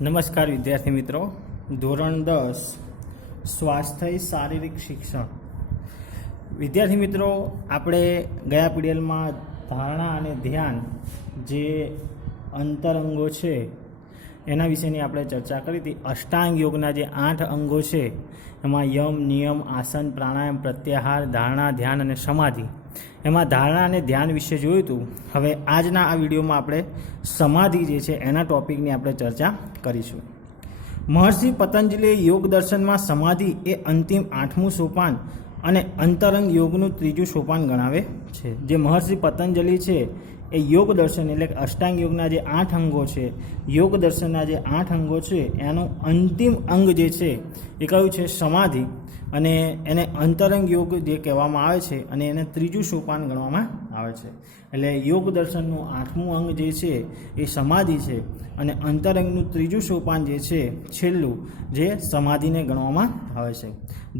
નમસ્કાર વિદ્યાર્થી મિત્રો, ધોરણ 10 સ્વાસ્થ્ય શારીરિક શિક્ષણ. વિદ્યાર્થી મિત્રો, આપણે ગયા પીડીએલમાં ધારણા અને ધ્યાન જે અંતરંગો છે એના વિશેની આપણે ચર્ચા કરી હતી. અષ્ટાંગ યોગના જે 8 અંગો છે એમાં યમ, નિયમ, આસન, પ્રાણાયામ, પ્રત્યાહાર, ધારણા, ધ્યાન અને સમાધિ. એમાં ધારણા અને ધ્યાન વિશે જોયું હતું. હવે આજના આ વિડીયોમાં આપણે સમાધિ જે છે એના ટોપિકની આપણે ચર્ચા કરીશું. મહર્ષિ પતંજલિએ યોગ દર્શનમાં સમાધિ એ અંતિમ 8મું સોપાન અને અંતરંગ યોગનું 3જું સોપાન ગણાવે છે. જે મહર્ષિ પતંજલિ છે એ યોગ દર્શન એટલે અષ્ટાંગ યોગના જે 8 અંગો છે, યોગ દર્શનના જે 8 અંગો છે એનું અંતિમ અંગ જે છે એ કયું છે? સમાધિ. અને એને અંતરંગ યોગ જે કહેવામાં આવે છે અને એને 3જું સોપાન ગણવામાં આવે છે. એટલે યોગ દર્શનનું 8મું અંગ જે છે એ સમાધિ છે અને અંતરંગનું 3જું સોપાન જે છે છેલ્લું જે સમાધિને ગણવામાં આવે છે.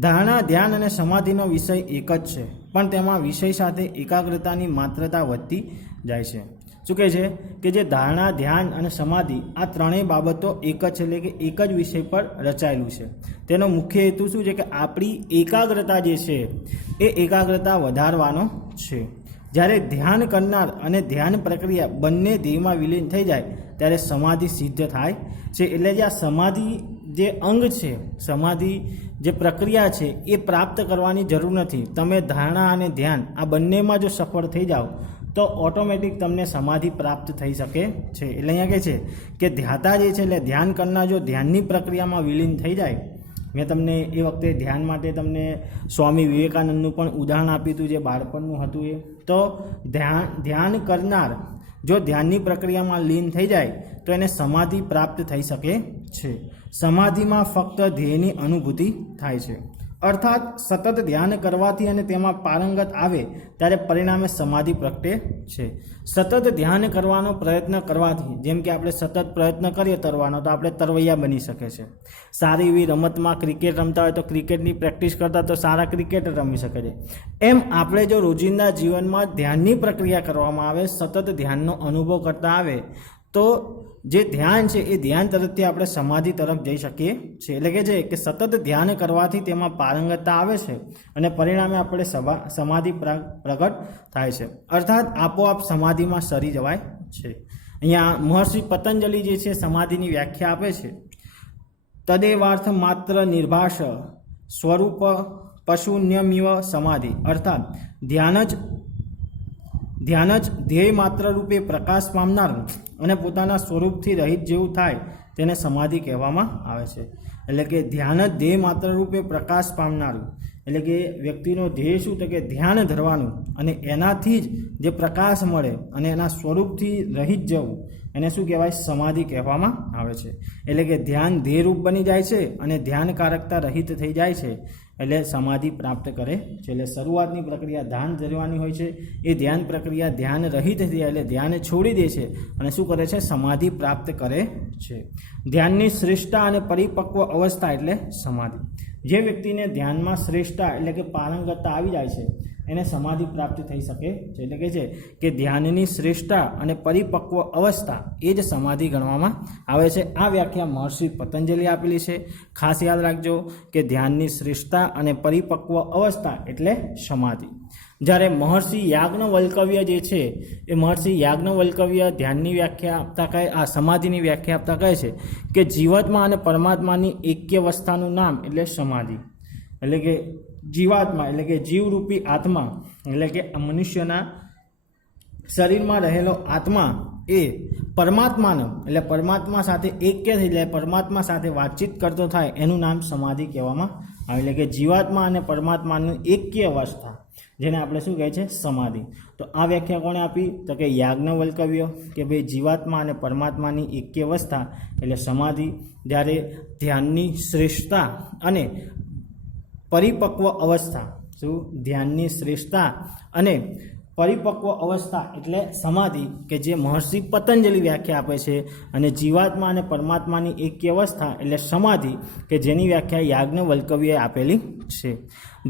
ધારણા, ધ્યાન અને સમાધિનો વિષય એક જ છે, પણ તેમાં વિષય સાથે એકાગ્રતાની માત્રતા વધતી જાય છે. શું કહે છે કે જે ધારણા, ધ્યાન અને સમાધિ આ ત્રણેય બાબતો એક જ છે, એટલે કે એક જ વિષય પર રચાયેલું છે. તેનો મુખ્ય હેતુ શું છે કે આપણી એકાગ્રતા જે છે એ એકાગ્રતા વધારવાનો છે. જ્યારે ધ્યાન કરનાર અને ધ્યાન પ્રક્રિયા બંને ધ્યેયમાં વિલીન થઈ જાય ત્યારે સમાધિ સિદ્ધ થાય છે. એટલે જે આ સમાધિ જે અંગ છે, સમાધિ જે પ્રક્રિયા છે એ પ્રાપ્ત કરવાની જરૂર નથી. તમે ધારણા અને ધ્યાન આ બંનેમાં જો સફળ થઈ જાઓ તો ઓટોમેટિક તમને સમાધિ પ્રાપ્ત થઈ શકે છે. એટલે અહીંયા કહે છે કે ધ્યાતા જે છે એટલે ધ્યાન કરનાર જો ધ્યાનની પ્રક્રિયામાં વિલીન થઈ જાય. મેં તમને એ વખતે ધ્યાન માટે તમને સ્વામી વિવેકાનંદનું પણ ઉદાહરણ આપ્યું હતું, જે બાળપણનું હતું એ. તો ધ્યાન કરનાર જો ધ્યાનની પ્રક્રિયામાં લીન થઈ જાય તો એને સમાધિ પ્રાપ્ત થઈ શકે છે. સમાધિમાં ફક્ત ધ્યેયની અનુભૂતિ થાય છે, અર્થાત સતત ધ્યાન કરવાથી અને તેમાં પારંગત આવે ત્યારે પરિણામે સમાધિ પ્રગટે છે. સતત ધ્યાન કરવાનો પ્રયત્ન કરવાથી, જેમ કે આપણે સતત પ્રયત્ન કરીએ તરવાનો, તો આપણે તરવૈયા બની શકે છે. સારી એવી રમતમાં ક્રિકેટ રમતા હોય તો ક્રિકેટની પ્રેક્ટિસ કરતા તો સારા ક્રિકેટર રમી શકે છે. એમ આપણે જો રોજિંદા જીવનમાં ધ્યાનની પ્રક્રિયા કરવામાં આવે, સતત ધ્યાનનો અનુભવ કરતા આવે, તો જે ધ્યાન છે એ ધ્યાન તરફથી આપણે સમાધિ તરફ જઈ શકીએ છીએ. એટલે કે છે કે સતત ધ્યાન કરવાથી તેમાં પારંગતતા આવે છે અને પરિણામે આપણે સમાધિ પ્રગટ થાય છે, અર્થાત આપોઆપ સમાધિમાં સરી જવાય છે. અહીંયા મહર્ષિ પતંજલિ જે છે સમાધિની વ્યાખ્યા આપે છે. તદેવાર્થ માત્ર નિર્ભાષ સ્વરૂપ પશુન્યમિવ સમાધિ, અર્થાત ધ્યાન જ ધ્યેય માત્ર રૂપે પ્રકાશ પામનાર અને પોતાના સ્વરૂપથી રહિત જેવું થાય તેને સમાધિ કહેવામાં આવે છે. એટલે કે ધ્યાન જ ધ્યેય માત્ર રૂપે પ્રકાશ પામનારું, એટલે કે વ્યક્તિનો ધ્યેય શું? તો કે ધ્યાન ધરવાનું અને એનાથી જ જે પ્રકાશ મળે અને એના સ્વરૂપથી રહિત જવું એને શું કહેવાય? સમાધિ કહેવામાં આવે છે. એટલે કે ધ્યાન ધ્યેયરૂપ બની જાય છે અને ધ્યાનકારકતા રહિત થઈ જાય છે, એટલે સમાધિ પ્રાપ્ત કરે છે. એટલે શરૂઆતની પ્રક્રિયા ધ્યાન ધરવાની હોય છે, એ ધ્યાન પ્રક્રિયા ધ્યાન રહિત થઈ જાય એટલે ધ્યાન છોડી દે છે અને શું કરે છે? સમાધિ પ્રાપ્ત કરે છે. ધ્યાનની શ્રેષ્ઠતા અને પરિપક્વ અવસ્થા એટલે સમાધિ. જે વ્યક્તિને ધ્યાનમાં શ્રેષ્ઠતા એટલે કે પારંગતતા આવી જાય છે એને સમાધિ પ્રાપ્ત થઈ શકે છે. એટલે કે છે કે ધ્યાનની શ્રેષ્ઠતા અને પરિપક્વ અવસ્થા એ જ સમાધિ ગણવામાં આવે છે. આ વ્યાખ્યા મહર્ષિ પતંજલિ આપેલી છે. ખાસ યાદ રાખજો કે ધ્યાનની શ્રેષ્ઠતા અને પરિપક્વ અવસ્થા એટલે સમાધિ. જ્યારે મહર્ષિ યાજ્ઞવલ્ક્ય જે છે એ મહર્ષિ યાજ્ઞવલ્ક્ય ધ્યાનની વ્યાખ્યા આપતા કહે, આ સમાધિની વ્યાખ્યા આપતા કહે છે કે જીવાત્મા અને પરમાત્માની એક્યવસ્થાનું નામ એટલે સમાધિ. એટલે કે જીવાત્મા એટલે કે જીવરૂપી આત્મા, એટલે કે મનુષ્યના શરીરમાં રહેલો આત્મા એ પરમાત્માનો એટલે પરમાત્મા સાથે એક્ય થઈ જાય, પરમાત્મા સાથે વાતચીત કરતો થાય, એનું નામ સમાધિ કહેવામાં આવે. એટલે કે જીવાત્મા અને પરમાત્માની એક્ય અવસ્થા જેને આપણે શું કહે છે? સમાધિ. તો આ વ્યાખ્યા કોણે આપી? તો કે યાજ્ઞવલ્ક્ય, કે ભાઈ જીવાત્મા અને પરમાત્માની એક્ય અવસ્થા એટલે સમાધિ. જ્યારે ધ્યાનની શ્રેષ્ઠતા અને પરિપક્વ અવસ્થા, શું? ધ્યાનની શ્રેષ્ઠતા અને પરિપક્વ અવસ્થા એટલે સમાધિ, કે જે મહર્ષિ પતંજલિ વ્યાખ્યા આપે છે. અને જીવાત્મા અને પરમાત્માની એક્ય અવસ્થા એટલે સમાધિ, કે જેની વ્યાખ્યા યાજ્ઞવલ્ક્યએ આપેલી છે.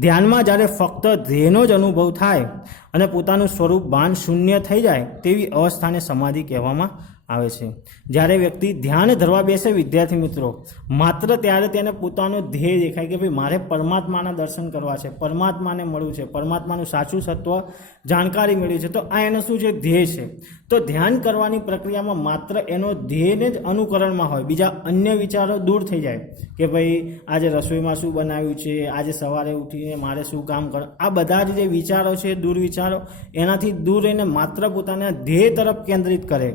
ધ્યાનમાં જ્યારે ફક્ત ધ્યેયનો જ અનુભવ થાય અને પોતાનું સ્વરૂપ ભાન શૂન્ય થઈ જાય તેવી અવસ્થાને સમાધિ કહેવામાં આવે છે। જ્યારે વ્યક્તિ ધ્યાન ધરવા બેસે વિદ્યાર્થી મિત્રો, માત્ર ત્યારે તેને પોતાનો ધ્યેય દેખાય કે ભાઈ મારે પરમાત્માના દર્શન કરવા છે, પરમાત્માને મળવું છે, પરમાત્માનું સાચું સત્વ જાણકારી મેળવી છે, તો આ એનો શું છે? ધ્યેય છે। તો ધ્યાન કરવાની પ્રક્રિયામાં માત્ર એનો ધ્યેયને જ અનુકરણમાં હોય, બીજા અન્ય વિચારો દૂર થઈ જાય કે ભાઈ આજે રસોઈમાં શું બનાવ્યું છે, આજે સવારે ઉઠીને મારે શું કામ કરવું, આ બધા જ જે વિચારો છે દુર્વિચારો, એનાથી દૂર રહીને માત્ર પોતાના ધ્યેય તરફ કેન્દ્રિત કરે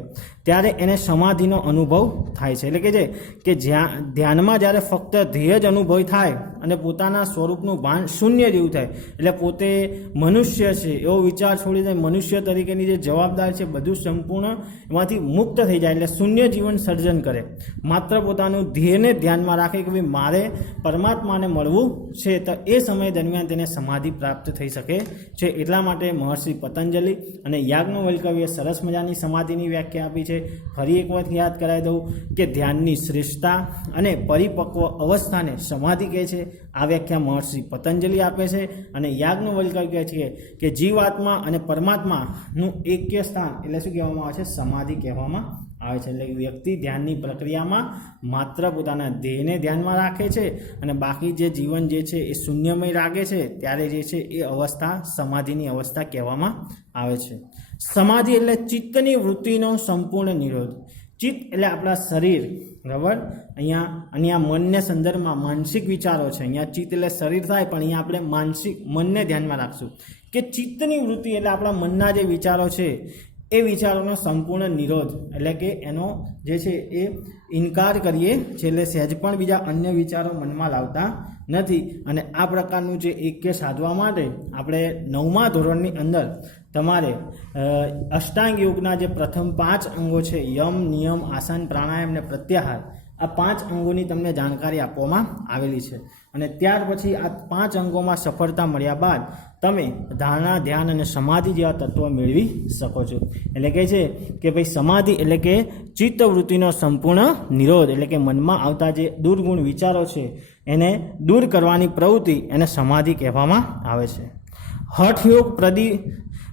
ત્યારે એને સમાધિનો અનુભવ થાય છે। એટલે કે જ્યાં ધ્યાનમાં જ્યારે ફક્ત ધ્યેય જ અનુભવ થાય અને પોતાના સ્વરૂપનું ભાન શૂન્ય જેવું થાય, એટલે પોતે મનુષ્ય છે એવો વિચાર છોડીને મનુષ્ય તરીકેની જે જવાબદાર છે બધું સંપૂર્ણ એમાંથી મુક્ત થઈ જાય, એટલે શૂન્ય જીવન સર્જન કરે, માત્ર પોતાનું ધ્યેયને ધ્યાનમાં રાખે કે ભાઈ મારે પરમાત્માને મળવું છે, તો એ સમય દરમિયાન તેને સમાધિ પ્રાપ્ત થઈ શકે છે। એટલા માટે મહર્ષિ પતંજલિ અને યાજ્ઞવલ્ક્યે સરસ મજાની સમાધિની વ્યાખ્યા આપી છે। ફરી એક વખત યાદ કરાવી દઉં કે ધ્યાનની શ્રેષ્ઠતા અને પરિપક્વ અવસ્થાને સમાધિ કહે છે। આ વ્યાખ્યા મહર્ષિ પતંજલિ આપે છે અને યાજ્ઞવલ્ક્ય કહે છે કે જીવાત્મા અને પરમાત્માનું એક્ય સ્થાન એટલે શું કહેવામાં આવે છે? સમાધિ કહેવામાં આવે છે। એટલે વ્યક્તિ ધ્યાનની પ્રક્રિયામાં માત્ર પોતાના ધ્યેયને ધ્યાનમાં રાખે છે અને બાકી જે જીવન જે છે એ શૂન્યમય રાખે છે, ત્યારે જે છે એ અવસ્થા સમાધિની અવસ્થા કહેવામાં આવે છે। સમાધિ એટલે ચિત્તની વૃત્તિનો સંપૂર્ણ નિરોધ। ચિત્ત એટલે આપણા શરીર, બરાબર? અહીંયા મનને સંદર્ભમાં માનસિક વિચારો છે, અહીંયા ચિત્ત એટલે શરીર થાય, પણ અહીંયા આપણે માનસિક મનને ધ્યાનમાં રાખશું કે ચિત્તની વૃત્તિ એટલે આપણા મનના જે વિચારો છે એ વિચારોનો સંપૂર્ણ નિરોધ, એટલે કે એનો જે છે એ ઇનકાર કરીએ છીએ, એટલે સહેજ પણ બીજા અન્ય વિચારો મનમાં લાવતા નથી। અને આ પ્રકારનું જે એક્ય સાધવા માટે આપણે 9મા ધોરણની અંદર તમારે અષ્ટાંગ યોગના જે પ્રથમ 5 અંગો છે, યમ, નિયમ, આસન, પ્રાણાયામ અને પ્રત્યાહાર, આ 5 અંગોની તમને જાણકારી આપવામાં આવેલી છે। અને ત્યાર પછી આ 5 અંગોમાં સફળતા મળ્યા બાદ તમે ધારણા, ધ્યાન અને સમાધિ જેવા તત્વો મેળવી શકો છો। એટલે કહે છે કે ભાઈ સમાધિ એટલે કે ચિત્તવૃત્તિનો સંપૂર્ણ નિરોધ, એટલે કે મનમાં આવતા જે દુર્ગુણ વિચારો છે એને દૂર કરવાની પ્રવૃત્તિ એને સમાધિ કહેવામાં આવે છે। હઠયોગ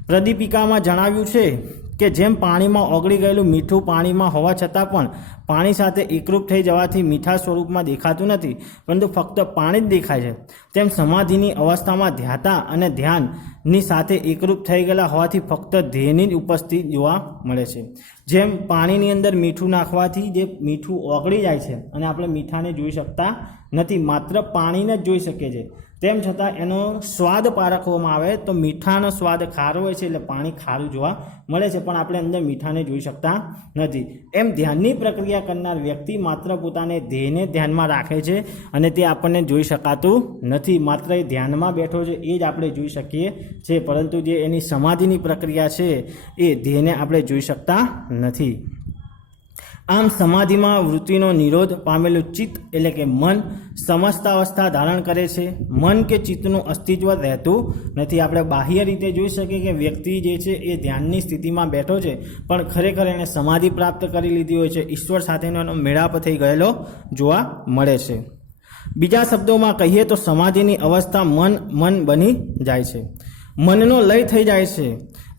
પ્રદીપિકામાં જણાવ્યું છે કે જેમ પાણીમાં ઓગળી ગયેલું મીઠું પાણીમાં હોવા છતાં પણ પાણી સાથે એકરૂપ થઈ જવાથી મીઠા સ્વરૂપમાં દેખાતું નથી, પરંતુ ફક્ત પાણી જ દેખાય છે, તેમ સમાધિની અવસ્થામાં ધ્યાતા અને ધ્યાનની સાથે એકરૂપ થઈ ગયેલા હોવાથી ફક્ત ધ્યેયની જ ઉપસ્થિતિ જોવા મળે છે। જેમ પાણીની અંદર મીઠું નાખવાથી જે મીઠું ઓગળી જાય છે અને આપણે મીઠાને જોઈ શકતા નથી, માત્ર પાણીને જ જોઈ શકીએ છીએ, તેમ છતાં એનો સ્વાદ પારખવામાં આવે તો મીઠાનો સ્વાદ ખારો હોય છે, એટલે પાણી ખારું જોવા મળે છે, પણ આપણે અંદર મીઠાને જોઈ શકતા નથી। એમ ધ્યાનની પ્રક્રિયા કરનાર વ્યક્તિ માત્ર પોતાને ધ્યેયને ધ્યાનમાં રાખે છે અને તે આપણને જોઈ શકાતું નથી, માત્ર એ ધ્યાનમાં બેઠો છે એ જ આપણે જોઈ શકીએ છીએ, પરંતુ જે એની સમાધિની પ્રક્રિયા છે એ ધ્યેયને આપણે જોઈ શકતા નથી। આમ સમાધિમાં વૃત્તિનો નિરોધ પામેલું ચિત્ત એટલે કે મન સમસ્ત અવસ્થા ધારણ કરે છે। મન કે ચિત્તનું અસ્તિત્વ રહેતું નથી। આપણે બાહ્ય રીતે જોઈ શકીએ કે વ્યક્તિ જે છે એ ધ્યાનની સ્થિતિમાં બેઠો છે, પણ ખરેખર એને સમાધિ પ્રાપ્ત કરી લીધી હોય છે, ઈશ્વર સાથેનો એનો મેળાપ થઈ ગયેલો જોવા મળે છે। બીજા શબ્દોમાં કહીએ તો સમાધિની અવસ્થા મન બની જાય છે, મનનો લય થઈ જાય છે।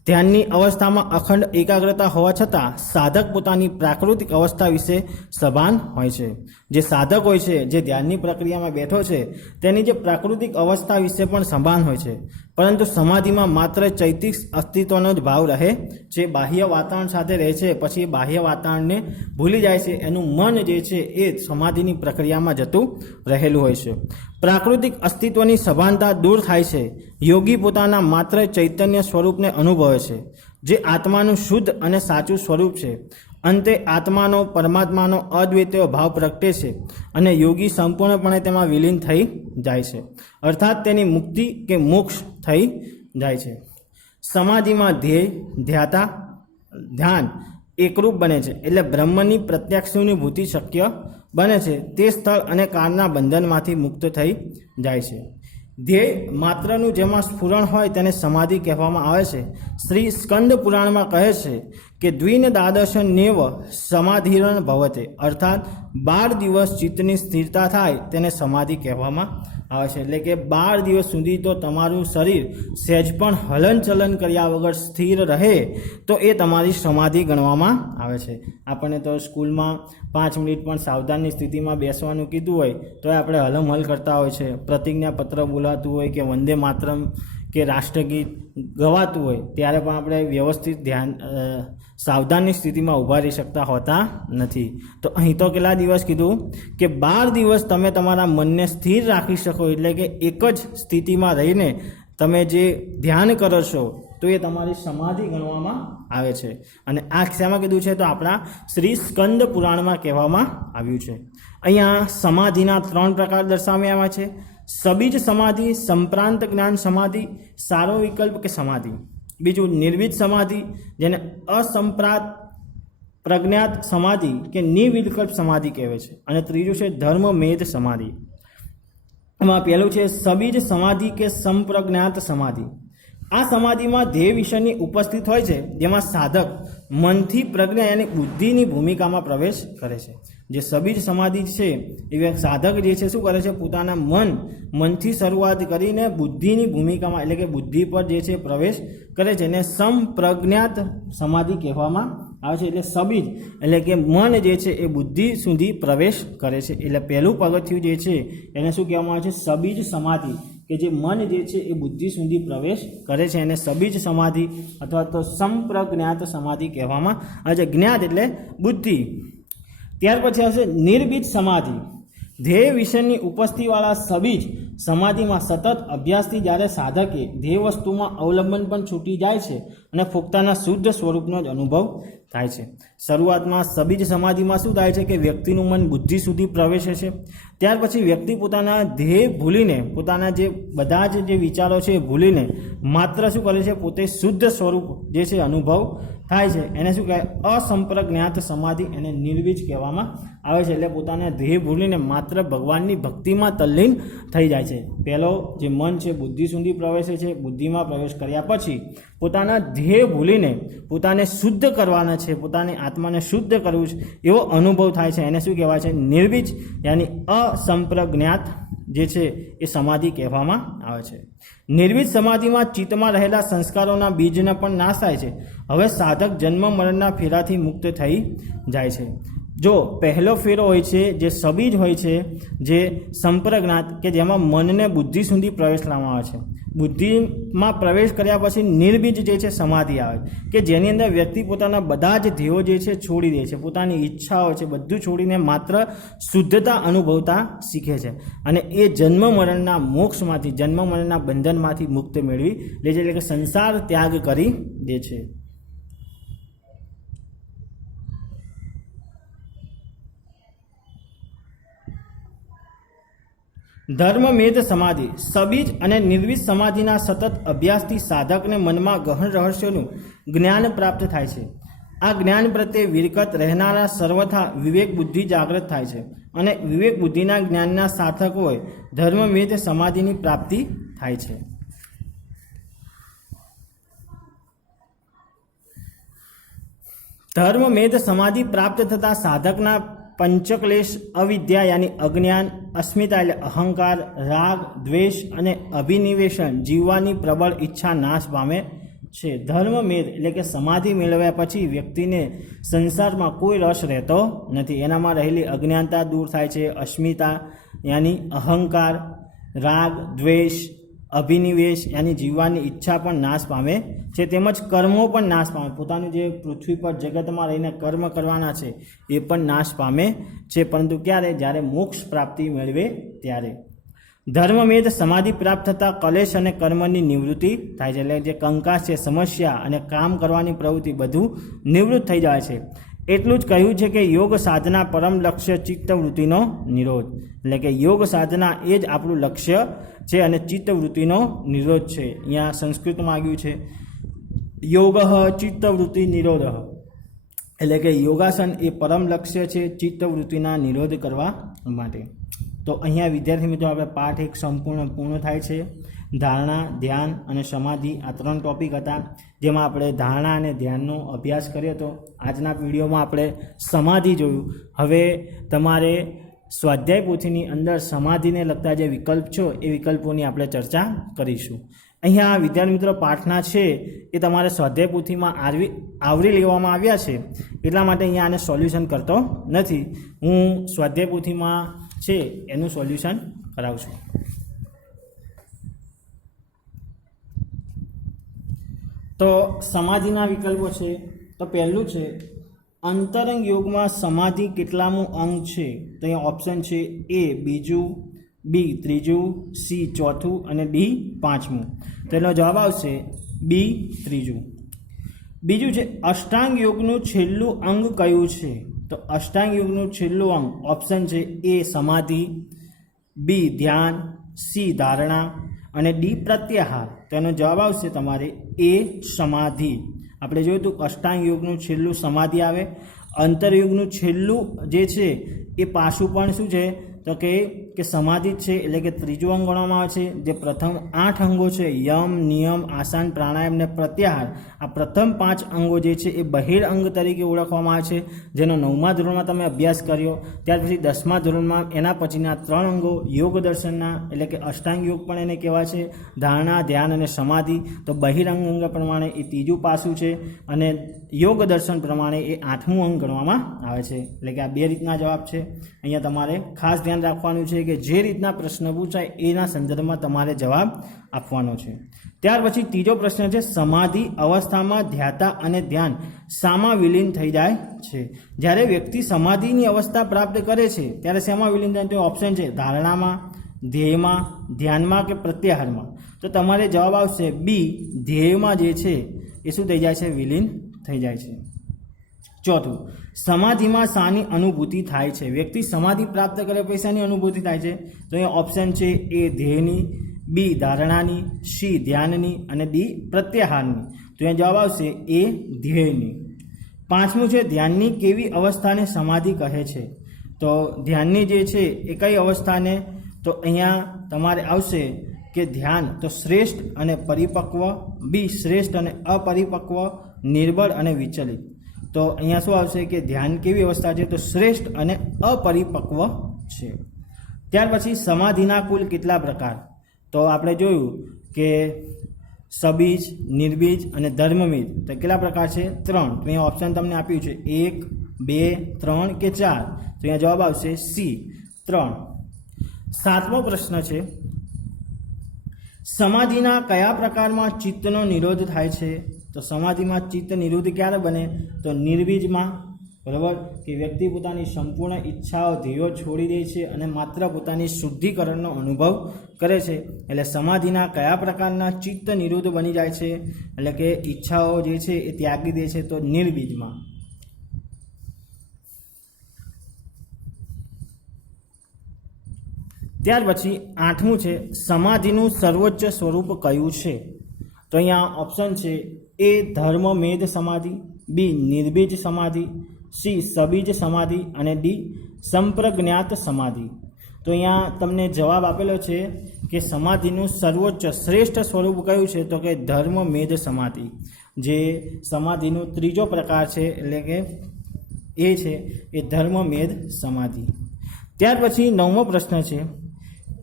ધ્યાનની અવસ્થામાં અખંડ એકાગ્રતા હોવા છતાં સાધક પોતાની પ્રાકૃતિક અવસ્થા વિશે સભાન હોય છે। જે સાધક હોય છે, જે ધ્યાનની પ્રક્રિયામાં બેઠો છે, તેની જે પ્રાકૃતિક અવસ્થા વિશે પણ સભાન હોય છે, પરંતુ સમાધિમાં માત્ર ચૈતિક અસ્તિત્વનો જ ભાવ રહે છે, બાહ્ય વાતાવરણ સાથે રહે છે, પછી બાહ્ય વાતાવરણને ભૂલી જાય છે, એનું મન જે છે એ સમાધિની પ્રક્રિયામાં જતું રહેલું હોય છે। પ્રાકૃતિક અસ્તિત્વની સભાનતા દૂર થાય છે, યોગી પોતાના માત્ર ચૈતન્ય સ્વરૂપને અનુભવે છે, જે આત્માનું શુદ્ધ અને સાચું સ્વરૂપ છે। અંતે આત્માનો પરમાત્માનો અદ્વૈતીય ભાવ પ્રગટે છે અને યોગી સંપૂર્ણપણે તેમાં વિલીન થઈ જાય છે, અર્થાત તેની મુક્તિ કે મોક્ષ થઈ જાય છે। સમાધિમાં ધ્યેય, ધ્યાતા, ધ્યાન એકરૂપ બને છે, એટલે બ્રહ્મની પ્રત્યક્ષાનુભૂતિ શક્ય બને છે, તે સ્થળ અને કાળના બંધનમાંથી મુક્ત થઈ જાય છે। ધ્યેય માત્રનું જેમાં સ્ફુરણ હોય તેને સમાધિ કહેવામાં આવે છે। શ્રી સ્કંદ પુરાણમાં કહે છે કે દ્વિન દ્વાદશન્યેવ સમાધિરણ ભવતે, અર્થાત 12 દિવસ ચિત્તની સ્થિરતા થાય તેને સમાધિ કહેવામાં આવે છે, એટલે કે 12 દિવસ સુધી તો તમારું શરીર સહેજ પણ હલનચલન કર્યા વગર સ્થિર રહે તો એ તમારી સમાધિ ગણવામાં આવે છે. આપણને તો સ્કૂલમાં 5 મિનિટ પણ સાવધાનની સ્થિતિમાં બેસવાનું કીધું હોય તો આપણે હલમહલ કરતા હોય છે. પ્રતિજ્ઞાપત્ર બોલાતું હોય કે વંદે માતરમ કે રાષ્ટ્રગીત ગવાતું હોય ત્યારે પણ આપણે વ્યવસ્થિત સાવધાનની સ્થિતિમાં ઊભા રહી શકતા હોતા નથી. તો અહીં તો કેટલા દિવસ કીધું કે 12 દિવસ તમે તમારા મનને સ્થિર રાખી શકો, એટલે કે એક જ સ્થિતિમાં રહીને તમે જે ધ્યાન કરો છો તો એ તમારી સમાધિ ગણવામાં આવે છે. અને આ શેમાં કીધું છે તો આપણા શ્રી સ્કંદ પુરાણમાં કહેવામાં આવ્યું છે. અહીંયા સમાધિના 3 પ્રકાર દર્શાવવામાં આવ્યા છે. સબીજ સમાધિ, સંપ્રાંત જ્ઞાન સમાધિ, સારો વિકલ્પ કે સમાધિ. બીજું નિર્વિત સમાધિ જેને અસંપ્રાત પ્રજ્ઞાત સમાધિ કે નિર્વિકલ્પ સમાધિ કહેવાય છે. અને ત્રીજું છે ધર્મમેધ સમાધિ. એમાં પહેલું છે સબીજ સમાધિ કે સંપ્રજ્ઞાત સમાધિ. આ સમાધિમાં ધ્યેય વિષયની ઉપસ્થિત હોય છે, જેમાં સાધક મનથી પ્રજ્ઞા યાની બુદ્ધિની ભૂમિકામાં પ્રવેશ કરે છે. જે સબીજ સમાધિ છે એ સાધક જે છે શું કરે છે, પોતાના મનથી શરૂઆત કરીને બુદ્ધિની ભૂમિકામાં એટલે કે બુદ્ધિ પર જે છે પ્રવેશ કરે છે, એને સંપ્રજ્ઞાત સમાધિ કહેવામાં આવે છે. એટલે સબીજ એટલે કે મન જે છે એ બુદ્ધિ સુધી પ્રવેશ કરે છે. એટલે પહેલું પગથિયું જે છે એને શું કહેવામાં આવે છે, સબીજ સમાધિ, કે જે મન જે છે એ બુદ્ધિ સુધી પ્રવેશ કરે છે એને સબીજ સમાધિ અથવા તો સંપ્રજ્ઞાત સમાધિ કહેવામાં આવે છે. જ્ઞાત એટલે બુદ્ધિ. ત્યાર પછી આવશે નિર્બીજ સમાધિ. ધ્યેય વિષયની ઉપસ્થિતિવાળા સબીજ સમાધિમાં સતત અભ્યાસથી જ્યારે સાધકે ધ્યેય વસ્તુમાં અવલંબન પણ છૂટી જાય છે અને પોતાના શુદ્ધ સ્વરૂપનો જ અનુભવ થાય છે. શરૂઆતમાં સબીજ સમાધિમાં શું થાય છે કે વ્યક્તિનું મન બુદ્ધિ સુધી પ્રવેશે છે. ત્યાર પછી વ્યક્તિ પોતાના ધ્યેય ભૂલીને, પોતાના જે બધા જ જે વિચારો છે એ ભૂલીને માત્ર શું કરે છે, પોતે શુદ્ધ સ્વરૂપ જે છે અનુભવ થાય છે. એને શું કહેવાય, અસંપ્રજ્ઞાત સમાધિ, એને નિર્વીજ કહેવામાં આવે છે. એટલે પોતાના ધ્યેય ભૂલીને માત્ર ભગવાનની ભક્તિમાં તલ્લીન થઈ જાય છે. પહેલો જે મન છે બુદ્ધિ સુધી પ્રવેશે છે. બુદ્ધિમાં પ્રવેશ કર્યા પછી પોતાના ધ્યેય ભૂલીને પોતાને શુદ્ધ કરવાના છે, પોતાની આત્માને શુદ્ધ કરવું છે એવો અનુભવ થાય છે. એને શું કહેવાય છે, નિર્વીજ યાની અસંપ્રજ્ઞાત જે છે એ સમાધિ કહેવામાં આવે છે. નિર્વિત સમાધિમાં ચિત્તમાં રહેલા સંસ્કારોના બીજને પણ નાશ થાય છે. હવે સાધક જન્મ મરણના ફેરાથી મુક્ત થઈ જાય છે. જો પહેલો ફેરો હોય છે જે સબીજ હોય છે, જે સંપ્રજ્ઞાત, કે જેમાં મનને બુદ્ધિ સુધી પ્રવેશ લાવવામાં આવે છે. બુદ્ધિમાં પ્રવેશ કર્યા પછી નિર્બીજ જે છે સમાધિ આવે, કે જેની અંદર વ્યક્તિ પોતાના બધા જ ધ્યેયો જે છે છોડી દે છે, પોતાની ઈચ્છાઓ છે બધું છોડીને માત્ર શુદ્ધતા અનુભવતા શીખે છે. અને એ જન્મ મરણના મોક્ષમાંથી, જન્મ મરણના બંધનમાંથી મુક્ત મેળવી લે છે, એટલે કે સંસાર ત્યાગ કરી દે છે. ધર્મમેધ સમાધિ. સબીજ અને નિર્વિત સમાધિના સતત અભ્યાસથી સાધકને મનમાં ગહન રહસ્યોનું જ્ઞાન પ્રાપ્ત થાય છે. આ જ્ઞાન પ્રત્યે વિરકત રહેનારા સર્વથા વિવેક બુદ્ધિ જાગૃત થાય છે અને વિવેક બુદ્ધિના જ્ઞાનના સાધકોએ ધર્મમેધ સમાધિની પ્રાપ્તિ થાય છે. ધર્મમેધ સમાધિ પ્રાપ્ત થતા સાધકના પંચક્લેશ, અવિદ્યા યાની અજ્ઞાન, અસ્મિતા એટલે અહંકાર, રાગ, દ્વેષ અને અભિનિવેશન જીવવાની પ્રબળ ઈચ્છા નાશ પામે છે. ધર્મમેધ એટલે કે સમાધિ મેળવ્યા પછી વ્યક્તિને સંસારમાં કોઈ રસ રહેતો નથી. એનામાં રહેલી અજ્ઞાનતા દૂર થાય છે. અસ્મિતા યાની અહંકાર, રાગ, દ્વેષ, અભિનિવેશ યાની જીવવાની ઈચ્છા પણ નાશ પામે છે. તેમજ કર્મો પણ નાશ પામે. પોતાનું જે પૃથ્વી પર જગતમાં રહીને કર્મ કરવાના છે એ પણ નાશ પામે છે. પરંતુ ક્યારે? જ્યારે મોક્ષ પ્રાપ્તિ મેળવે ત્યારે. ધર્મમેધ સમાધિ પ્રાપ્ત થતાં કલેશ અને કર્મની નિવૃત્તિ થાય છે. એટલે જે કંકાસ છે, સમસ્યા અને કામ કરવાની પ્રવૃત્તિ બધું નિવૃત્ત થઈ જાય છે. એટલું જ કહ્યું છે કે યોગ સાધના પરમ લક્ષ્ય ચિત્તવૃત્તિનો નિરોધ. એટલે કે યોગ સાધના એ જ આપણું લક્ષ્ય છે અને ચિત્તવૃત્તિનો નિરોધ છે. અહીંયા સંસ્કૃતમાં આવ્યું છે યોગ ચિત્તવૃત્તિ નિરોધ. એટલે કે યોગાસન એ પરમ લક્ષ્ય છે ચિત્તવૃત્તિના નિરોધ કરવા માટે. તો અહીંયા વિદ્યાર્થી મિત્રો આપણે પાઠ 1 સંપૂર્ણ પૂર્ણ થાય છે. ધારણા, ધ્યાન અને સમાધિ આ 3 ટોપિક હતા, જેમાં આપણે ધારણા અને ધ્યાનનો અભ્યાસ કર્યો હતો. આજના વિડીયોમાં આપણે સમાધિ જોયું. હવે તમારે સ્વાધ્યાય પોથીની અંદર સમાધિને લગતા જે વિકલ્પ છે એ વિકલ્પોની આપણે ચર્ચા કરીશું. અહીંયા વિદ્યાર્થી મિત્રો પાઠના છે એ તમારે સ્વાધ્યાય પોથીમાં આવરી લેવામાં આવ્યા છે, એટલા માટે અહીંયા આને સોલ્યુશન કરતો નથી. હું સ્વાધ્યાય પોથીમાં છે એનું સોલ્યુશન કરાવું છું. તો સમાધિના વિકલ્પો છે. તો પહેલું છે અંતરંગ યોગમાં સમાધિ કેટલામું અંગ છે? તો અહીંયા ઓપ્શન છે એ બીજું, બી ત્રીજું, સી ચોથું અને ડી પાંચમું. તો એનો જવાબ આવશે બી ત્રીજું. બીજું છે અષ્ટાંગ યોગનું છેલ્લું અંગ કયું છે? તો અષ્ટાંગ યોગનું છેલ્લું અંગ ઓપ્શન છે એ સમાધિ, બી ધ્યાન, સી ધારણા અને ડી પ્રત્યાહાર. તો એનો જવાબ આવશે તમારે એ સમાધિ. આપણે જોયું હતું અષ્ટાંગ યોગનું છેલ્લું સમાધિ આવે, અંતરયુગનું છેલ્લું જે છે એ પાછું પણ શું છે તો કે સમાધિ જ છે, એટલે કે ત્રીજું અંગ ગણવામાં આવે છે. જે પ્રથમ 8 અંગો છે યમ, નિયમ, આસન, પ્રાણાયામ ને પ્રત્યાહાર, આ પ્રથમ 5 અંગો જે છે એ બહિર અંગ તરીકે ઓળખવામાં આવે છે, જેનો 9મા ધોરણમાં તમે અભ્યાસ કર્યો. ત્યાર પછી 10મા ધોરણમાં એના પછીના 3 અંગો યોગ દર્શનના, એટલે કે અષ્ટાંગ યોગ પણ એને કહેવાય છે, ધારણા, ધ્યાન અને સમાધિ. તો બહિરંગ અંગ પ્રમાણે એ ત્રીજું પાસું છે અને યોગ દર્શન પ્રમાણે એ 8મું અંગ ગણવામાં આવે છે. એટલે કે આ 2 રીતના જવાબ છે. અહીંયા તમારે ખાસ ધ્યાન રાખવાનું છે કે જે રીતના પ્રશ્ન પૂછાય એના સંદર્ભમાં તમારે જવાબ આપવાનો છે. ત્યાર પછી ત્રીજો પ્રશ્ન છે સમાધિ અવસ્થામાં ધ્યાતા અને ધ્યાન શામાં વિલીન થઈ જાય છે? જ્યારે વ્યક્તિ સમાધિની અવસ્થા પ્રાપ્ત કરે છે ત્યારે શેમાં વિલીન થાય? તો ઓપ્શન છે ધારણામાં, ધ્યેયમાં, ધ્યાનમાં કે પ્રત્યાહારમાં. તો તમારે જવાબ આવશે બી ધ્યેયમાં જે છે એ શું થઈ જાય છે? વિલીન થઈ જાય છે. ચોથું સમાધિમાં શાની અનુભૂતિ થાય છે? વ્યક્તિ સમાધિ પ્રાપ્ત કરે પછી શાની અનુભૂતિ થાય છે? તો અહીંયા ઓપ્શન છે એ ધ્યેયની, બી ધારણાની, સી ધ્યાનની અને ડી પ્રત્યાહારની. તો અહીંયા જવાબ આવશે એ ધ્યેયની. પાંચમું છે ધ્યાનની કેવી અવસ્થાને સમાધિ કહે છે? તો ધ્યાનની જે છે એ કઈ અવસ્થાને? તો અહીંયા તમારે આવશે કે ધ્યાન તો શ્રેષ્ઠ અને પરિપક્વ, બી શ્રેષ્ઠ અને અપરિપક્વ, નિર્બળ અને વિચલિત. તો અહીંયા શું આવશે કે ધ્યાન કેવી અવસ્થા છે? તો શ્રેષ્ઠ અને અપરિપક્વ છે. ત્યાર પછી સમાધિના કુલ કેટલા પ્રકાર? તો આપણે જોયું કે સબીજ, નિર્બીજ અને ધર્મબીજ. તો કેટલા પ્રકાર છે? 3. તો અહીંયા ઓપ્શન તમને આપ્યું છે 1, 2, 3 કે 4. તો અહીંયા જવાબ આવશે સી 3. 7મો પ્રશ્ન છે સમાધિના કયા પ્રકારમાં ચિત્તનો નિરોધ થાય છે? તો સમાધિમાં ચિત્ત નિરોધ ક્યારે બને? તો નિર્બીજમાં, બરાબર, કે વ્યક્તિ પોતાની સંપૂર્ણ ઈચ્છાઓ, ધ્યેયો છોડી દે છે અને માત્ર પોતાની શુદ્ધિકરણનો અનુભવ કરે છે. એટલે સમાધિના કયા પ્રકારના ચિત્ત નિરોધ બની જાય છે? એટલે કે ઈચ્છાઓ જે છે એ ત્યાગી દે છે, તો નિર્બીજમાં. ત્યાર પછી 8મું છે સમાધિનું સર્વોચ્ચ સ્વરૂપ કયું છે? તો અહીંયા ઓપ્શન છે એ ધર્મમેદ સમાધિ, બી નિર્બીજ સમાધિ, સી સબીજ સમાધિ અને ડી સંપ્રજ્ઞાત સમાધિ. તો અહીંયા તમને જવાબ આપેલો છે કે સમાધિનું સર્વોચ્ચ શ્રેષ્ઠ સ્વરૂપ કયું છે? તો કે ધર્મમેદ સમાધિ, જે સમાધિનો ત્રીજો પ્રકાર છે, એટલે કે એ છે એ ધર્મમેદ સમાધિ. ત્યાર પછી 9મો પ્રશ્ન છે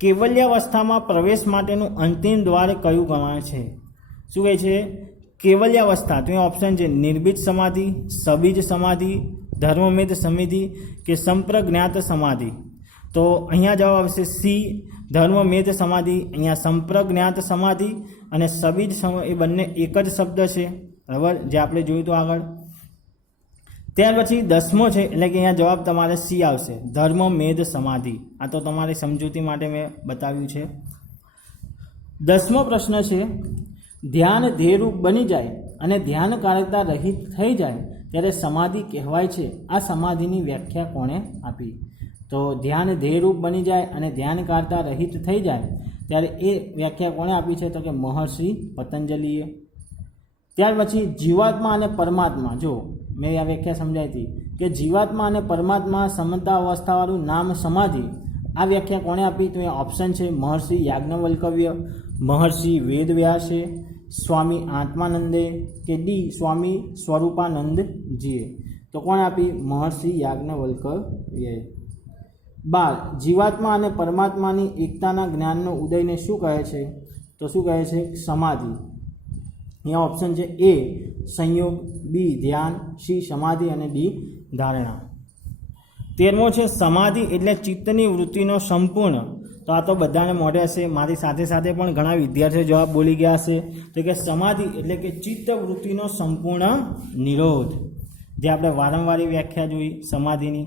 કેવલ્યાવસ્થામાં પ્રવેશ માટેનું અંતિમ દ્વાર કયું ગણાય છે? શું કહે છે? કેવલ્યાવસ્થા. તો એ ઓપ્શન છે નિર્બીજ સમાધિ, સબીજ સમાધિ, ધર્મમેદ સમાધિ કે સંપ્રજ્ઞાત સમાધિ. તો અહીંયા જવાબ આવશે સી ધર્મમેદ સમાધિ. અહીંયા સંપ્રજ્ઞાત સમાધિ અને સબીજ એ બંને એક જ શબ્દ છે, બરાબર, જે આપણે જોયું તો આગળ. ત્યાર પછી 10મો છે, એટલે કે અહીંયા જવાબ તમારે સી આવશે ધર્મમેદ સમાધિ. આ તો તમારી સમજૂતી માટે મેં બતાવ્યું છે. 10મો પ્રશ્ન છે ધ્યાન ધ્યેયરૂપ બની જાય અને ધ્યાનકારકતા રહિત થઈ જાય ત્યારે સમાધિ કહેવાય છે. આ સમાધિની વ્યાખ્યા કોણે આપી? તો ધ્યાન ધ્યેયરૂપ બની જાય અને ધ્યાનકારકતા રહિત થઈ જાય ત્યારે એ વ્યાખ્યા કોણે આપી છે? તો કે મહર્ષિ પતંજલિએ. ત્યાર પછી જીવાત્મા અને પરમાત્મા. જો મેં આ વ્યાખ્યા સમજાવી હતી કે જીવાત્મા અને પરમાત્મા સમતા અવસ્થાવાળું નામ સમાધિ. આ વ્યાખ્યા કોણે આપી? તો એ ઓપ્શન છે મહર્ષિ યાજ્ઞવલ્ક્ય, મહર્ષિ વેદવ્યાસે, સ્વામી આત્માનંદે કે ડી સ્વામી સ્વરૂપાનંદજીએ. તો કોણે આપી? મહર્ષિ યાજ્ઞવલ્ક્યએ. 12 જીવાત્મા અને પરમાત્માની એકતાના જ્ઞાનનો ઉદયને શું કહે છે? તો શું કહે છે? સમાધિ. અહીંયા ઓપ્શન છે એ સંયોગ, બી ધ્યાન, સી સમાધિ અને ડી ધારણા. 13મો છે સમાધિ એટલે ચિત્તની વૃત્તિનો સંપૂર્ણ. તો આ તો બધાને મોઢે હશે, મારી સાથે સાથે પણ ઘણા વિદ્યાર્થીઓ જવાબ બોલી ગયા હશે. તો કે સમાધિ એટલે કે ચિત્ત વૃત્તિનો સંપૂર્ણ નિરોધ, જે આપણે વારંવાર વ્યાખ્યા જોઈ સમાધિની.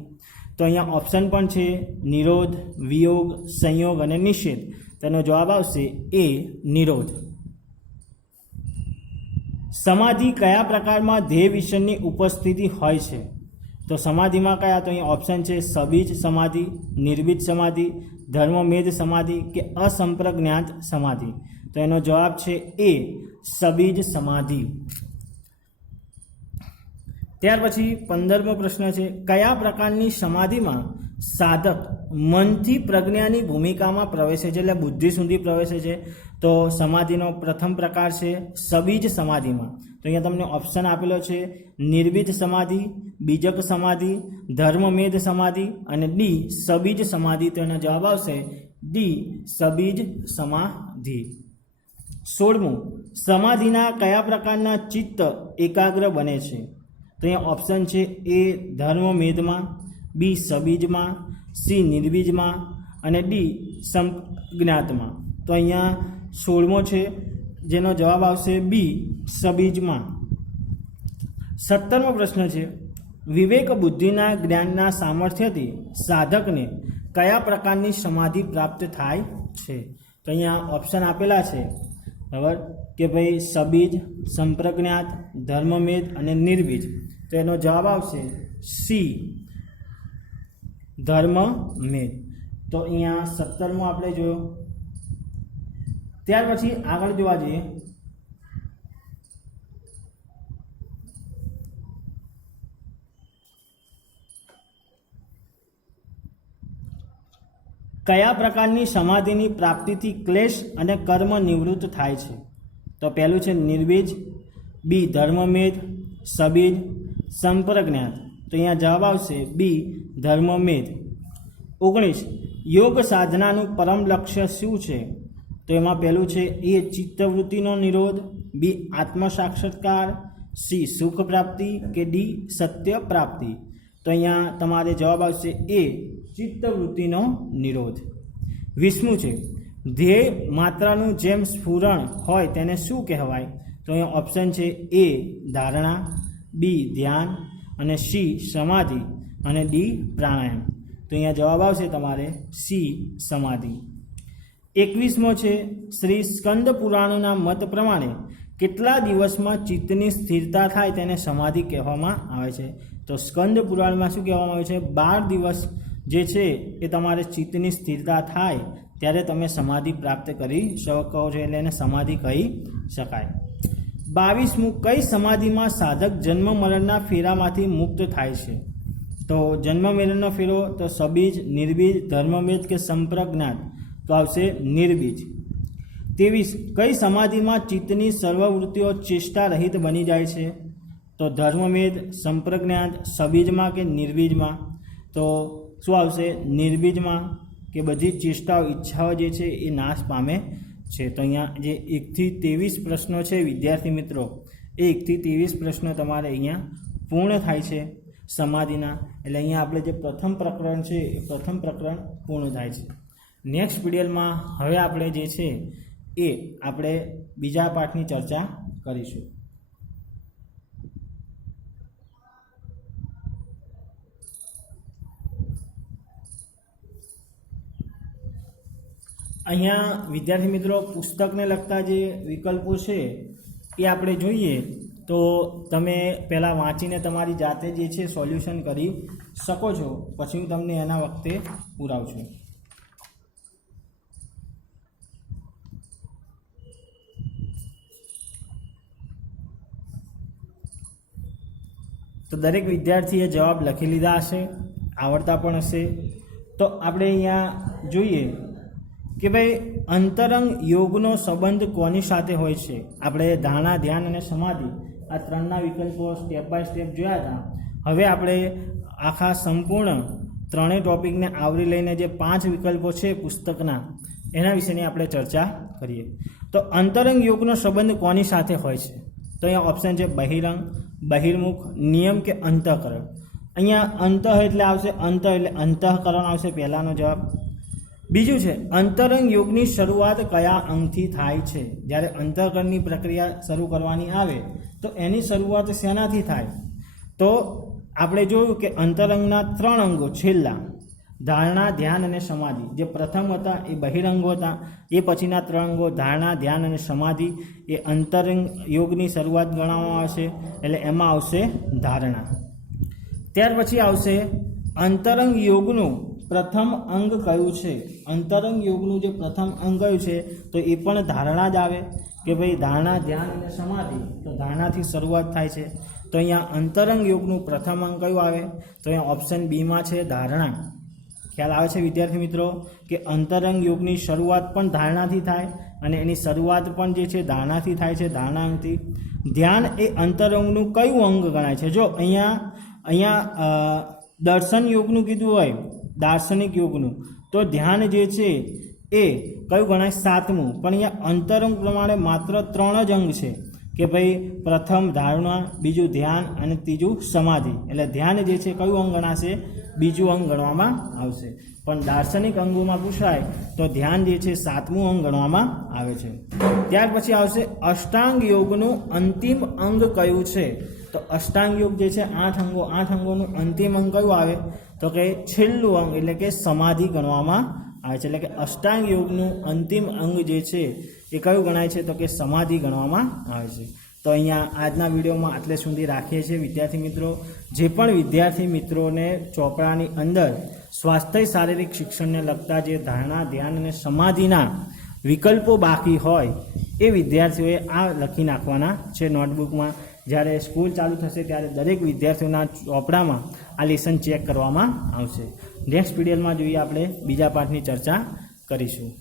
તો અહીંયા ઓપ્શન પણ છે નિરોધ, વિયોગ, સંયોગ અને નિષેધ. તેનો જવાબ આવશે એ નિરોધ. સમાધિ કયા પ્રકારમાં ધ્યેય વિષયની ઉપસ્થિતિ હોય છે? તો સમાધિમાં કયા? તો અહીંયા ઓપ્શન છે સબીજ સમાધિ, નિર્બીજ સમાધિ, ધર્મમેધ સમાધિ કે અસંપ્રજ્ઞાત સમાધિ. તો એનો જવાબ છે એ સબીજ સમાધિ. ત્યાર પછી 15મો પ્રશ્ન છે કયા પ્રકારની સમાધિમાં સાધક મનથી પ્રજ્ઞાની ભૂમિકામાં પ્રવેશે છે, એટલે બુદ્ધિ સુધી પ્રવેશે છે? તો સમાધિનો પ્રથમ પ્રકાર છે સબીજ સમાધિમાં. તો અહીંયા તમને ઓપ્શન આપેલો છે નિર્બીજ સમાધિ, બીજક સમાધિ, ધર્મમેધ સમાધિ અને ડી સબીજ સમાધિ. તો એનો જવાબ આવશે ડી સબીજ સમાધિ. 16મું સમાધિના કયા પ્રકારના ચિત્ત એકાગ્ર બને છે? તો અહીંયા ઓપ્શન છે એ ધર્મમેધમાં, બી સબીજમાં, સી નિર્બીજમાં અને ડી સંજ્ઞાતમાં. તો અહીંયા 16મો છે જેનો જવાબ આવશે બી સબીજમાં. 17મો પ્રશ્ન છે વિવેક બુદ્ધિના જ્ઞાનના સામર્થ્યથી સાધકને કયા પ્રકારની સમાધિ પ્રાપ્ત થાય છે? તો અહીંયા ઓપ્શન આપેલા છે બરાબર કે ભાઈ સબીજ, સંપ્રજ્ઞાત, ધર્મમેધ અને નિર્બીજ. તો એનો જવાબ આવશે સી ધર્મમેધ. તો અહીંયા 17મો આપણે જોયો. ત્યાર પછી આગળ જોવા જઈએ કયા પ્રકારની સમાધિની પ્રાપ્તિથી ક્લેશ અને કર્મ નિવૃત્ત થાય છે? તો પહેલું છે નિર્બીજ, બી ધર્મમેધ, સબીજ, સંપ્રજ્ઞાત. તો અહીંયા જવાબ આવશે બી ધર્મમેધ. 19 યોગ સાધનાનું પરમ લક્ષ્ય શું છે? તો એમાં પહેલું છે એ ચિત્તવૃત્તિનો નિરોધ, બી આત્મ સાક્ષાત્કાર, સી સુખ પ્રાપ્તિ કે ડી સત્ય પ્રાપ્તિ. તો અહીંયા તમારે જવાબ આવશે એ ચિત્તવૃત્તિનો નિરોધ. 20મું છે ધ્યેય માત્રાનું જેમ સ્ફુરણ હોય તેને શું કહેવાય? તો અહીંયા ઓપ્શન છે એ ધારણા, બી ધ્યાન અને સી સમાધિ અને ડી પ્રાણાયામ. તો અહીંયા જવાબ આવશે તમારે સી સમાધિ. 21મો છે શ્રી સ્કંદ પુરાણના મત પ્રમાણે કેટલા દિવસમાં ચિત્તની સ્થિરતા થાય તેને સમાધિ કહેવામાં આવે છે? તો સ્કંદ પુરાણમાં શું કહેવામાં આવે છે? 12 દિવસ જે છે એ તમારે ચિત્તની સ્થિરતા થાય ત્યારે તમે સમાધિ પ્રાપ્ત કરી શકો છો, એટલે એને સમાધિ કહી શકાય. 22મું કઈ સમાધિમાં સાધક જન્મ મરણના ફેરામાંથી મુક્ત થાય છે? તો જન્મ મરણનો ફેરો તો સબીજ, નિર્બીજ, ધર્મમેધ કે સંપ્રજ્ઞાત. તો આવશે નિર્બીજ. 23 કઈ સમાધિમાં ચિત્તની સર્વવૃત્તિઓ ચેષ્ટા રહિત બની જાય છે? તો ધર્મમેધ, સંપ્રજ્ઞાત, સબીજમાં કે નિર્બીજમાં? તો શું આવશે? નિર્બીજમાં, કે બધી ચેષ્ટાઓ, ઈચ્છાઓ જે છે એ નાશ પામે છે. તો અહીંયા જે 1 થી 23 પ્રશ્નો છે વિદ્યાર્થી મિત્રો, એ 1 થી 23 પ્રશ્નો તમારે અહીંયા પૂર્ણ થાય છે સમાધિના. એટલે અહીંયા આપણે જે પ્રથમ પ્રકરણ છે એ પ્રથમ પ્રકરણ પૂર્ણ થાય છે. નેક્સ્ટ પીડીએફમાં હવે આપણે જે છે એ આપણે બીજા પાઠની ચર્ચા કરીશું. અહીંયા વિદ્યાર્થી મિત્રો પુસ્તકને લગતા જે વિકલ્પો છે એ આપણે જોઈએ તો તમે પહેલાં વાંચીને તમારી જાતે જે છે સોલ્યુશન કરી શકો છો, પછી હું તમને એના વખતે પુરાવું છું. તો દરેક વિદ્યાર્થીએ જવાબ લખી લીધા હશે, આવડતા પણ હશે. તો આપણે અહીંયા જોઈએ કે ભાઈ અંતરંગ યોગનો સંબંધ કોની સાથે હોય છે? આપણે ધારણા, ધ્યાન અને સમાધિ આ ત્રણના વિકલ્પો સ્ટેપ બાય સ્ટેપ જોયા હતા. હવે આપણે આખા સંપૂર્ણ ત્રણેય ટોપિકને આવરી લઈને જે 5 વિકલ્પો છે પુસ્તકના એના વિશેની આપણે ચર્ચા કરીએ. તો અંતરંગ યોગનો સંબંધ કોની સાથે હોય છે? તો અહીંયા ઓપ્શન છે બહિરંગ, બહિર્મુખ, નિયમ કે અંતઃકરણ. અહીંયા અંતઃ એટલે આવશે, અંત એટલે અંતઃકરણ આવશે પહેલાનો જવાબ. બીજું છે અંતરંગ યોગની શરૂઆત કયા અંગથી થાય છે? જ્યારે અંતઃકરણની પ્રક્રિયા શરૂ કરવાની આવે તો એની શરૂઆત શેનાથી થાય? તો આપણે જોયું કે અંતરંગના 3 અંગો છેલ્લા ધારણા, ધ્યાન અને સમાધિ, જે પ્રથમ હતા એ બહિરંગો હતા. એ પછીના 3 અંગો ધારણા, ધ્યાન અને સમાધિ એ અંતરંગ યોગની શરૂઆત ગણવામાં આવશે, એટલે એમાં આવશે ધારણા. ત્યાર પછી આવશે અંતરંગ યોગનું પ્રથમ અંગ કયું છે? અંતરંગ યોગનું જે પ્રથમ અંગ કયું છે? તો એ પણ ધારણા જ આવે કે ભાઈ ધારણા, ધ્યાન અને સમાધિ, તો ધારણાથી શરૂઆત થાય છે. તો અહીંયા અંતરંગ યોગનું પ્રથમ અંગ કયું આવે? તો અહીંયા ઓપ્શન બીમાં છે ધારણા. ખ્યાલ આવે છે વિદ્યાર્થી મિત્રો કે અંતરંગ યોગની શરૂઆત પણ ધારણાથી થાય અને એની શરૂઆત પણ જે છે ધારણાથી થાય છે, ધારણા અંગથી. ધ્યાન એ અંતરંગનું કયું અંગ ગણાય છે? જો અહીંયા દર્શન યોગનું કીધું હોય, દાર્શનિક યોગનું, તો ધ્યાન જે છે એ કયું ગણાય? 7મું. પણ અહીંયા અંતરંગ પ્રમાણે માત્ર 3 જ અંગ છે કે ભાઈ પ્રથમ ધારણા, બીજું ધ્યાન અને ત્રીજું સમાધિ. એટલે ધ્યાન જે છે કયું અંગ ગણાશે? બીજું અંગ ગણવામાં આવશે. પણ દાર્શનિક અંગોમાં પૂછાય તો ધ્યાન જે છે 7મું અંગ ગણવામાં આવે છે. ત્યાર પછી આવશે અષ્ટાંગ યોગનું અંતિમ અંગ કયું છે? તો અષ્ટાંગ યોગ જે છે 8 અંગોનું અંતિમ અંગ કયું આવે? તો કે છેલ્લું અંગ એટલે કે સમાધિ ગણવામાં આવે છે. એટલે કે અષ્ટાંગ યોગનું અંતિમ અંગ જે છે એ કયું ગણાય છે? તો કે સમાધિ ગણવામાં આવે છે. તો અહીંયા આજના વિડીયોમાં આટલે સુધી રાખીએ છીએ વિદ્યાર્થી મિત્રો. જે પણ વિદ્યાર્થી મિત્રોને ચોપડાની અંદર સ્વાસ્થ્ય શારીરિક શિક્ષણને લગતા જે ધારણા, ધ્યાન અને સમાધિના વિકલ્પો બાકી હોય એ વિદ્યાર્થીઓએ આ લખી નાખવાના છે નોટબુકમાં. જ્યારે સ્કૂલ ચાલુ થશે ત્યારે દરેક વિદ્યાર્થીઓના ચોપડામાં આ લેસન ચેક કરવામાં આવશે. નેક્સ્ટ પીડીએફમાં જોઈએ આપણે બીજા પાઠની ચર્ચા કરીશું.